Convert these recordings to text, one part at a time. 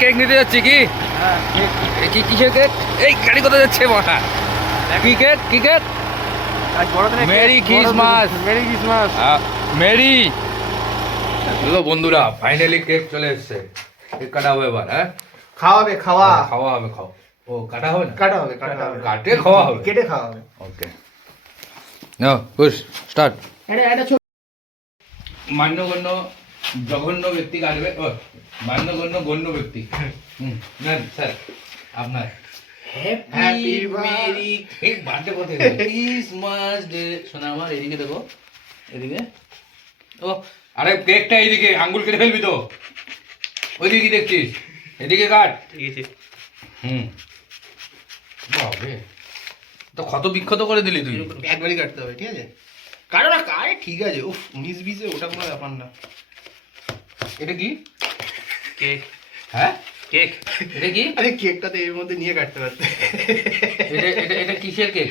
Cake নিতে যাচ্ছি কি? কি কিসের কেক? এই গাড়ি কোথায় যাচ্ছে বাবা? কি কেক? কি cake? Merry Christmas. Merry Christmas. Merry. Hello বন্ধুরা, ফাইনালি কেক চলে এসেছে। কেক কাটা হবে এবার। হ্যাঁ, খাওয়াবে খাওয়া খাওয়া হবে। খাও। ও কাটা হবে না? কাটা হবে কাটা হবে কাটে খাওয়া হবে। কেটে খাওয়া হবে। ওকে, নাও পুশ স্টার্ট। এটা ছোট মান্যগণ্য জঘন্য ব্যক্তি কাটবে। ও মান্যগণ্য গণ্য ব্যক্তি। নেন স্যার, আপনার হ্যাপি মেরি এই বার্থডে করতে ক্রিসমাস ডে। শোনা আমার এদিকে দেখো, এদিকে। ও আরে কেকটা এইদিকে, আঙ্গুল কেটে ফেলবি তো। ওইদিকে কি দেখছিস? এদিকে কাট। ঠিক আছে। বাবে, তো ক্ষত বিক্ষত করে দিলি তুই। একবারই কাটতে হবে, ঠিক আছে? কাটো না, কাটে ঠিক আছে। উফ 19-20 ওটা কোনো ব্যাপার না। এটা কি কেক। হ্যাঁ কেক? এটা কি? আরে কেকটা তো এর মধ্যে নিয়ে কাটতে পারতে। এটা কিসের কেক?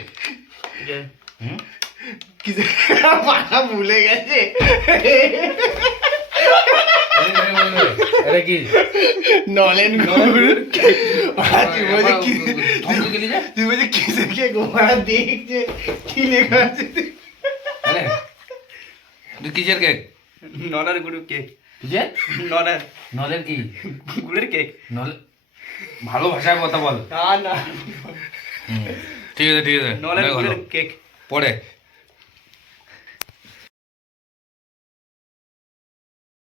হুম, কি মাথা ভুলে গেছে। এটা কি? নলেন গুড়। তুই বলছে কি? ধমকে দিলি যে? তুই বলছে কিসের কেক? ওরা দেখছে কি লেখা আছে। আরে তুই কিসের কেক? ননার গুড়ের কেক। কিসের? ননার নলের কি? গুড়ের কেক। নলে ভালো ভাষায় কথা বল। না না, ঠিক আছে ঠিক আছে, নলের অনেক ভালো। গুড়ের কেক। পরে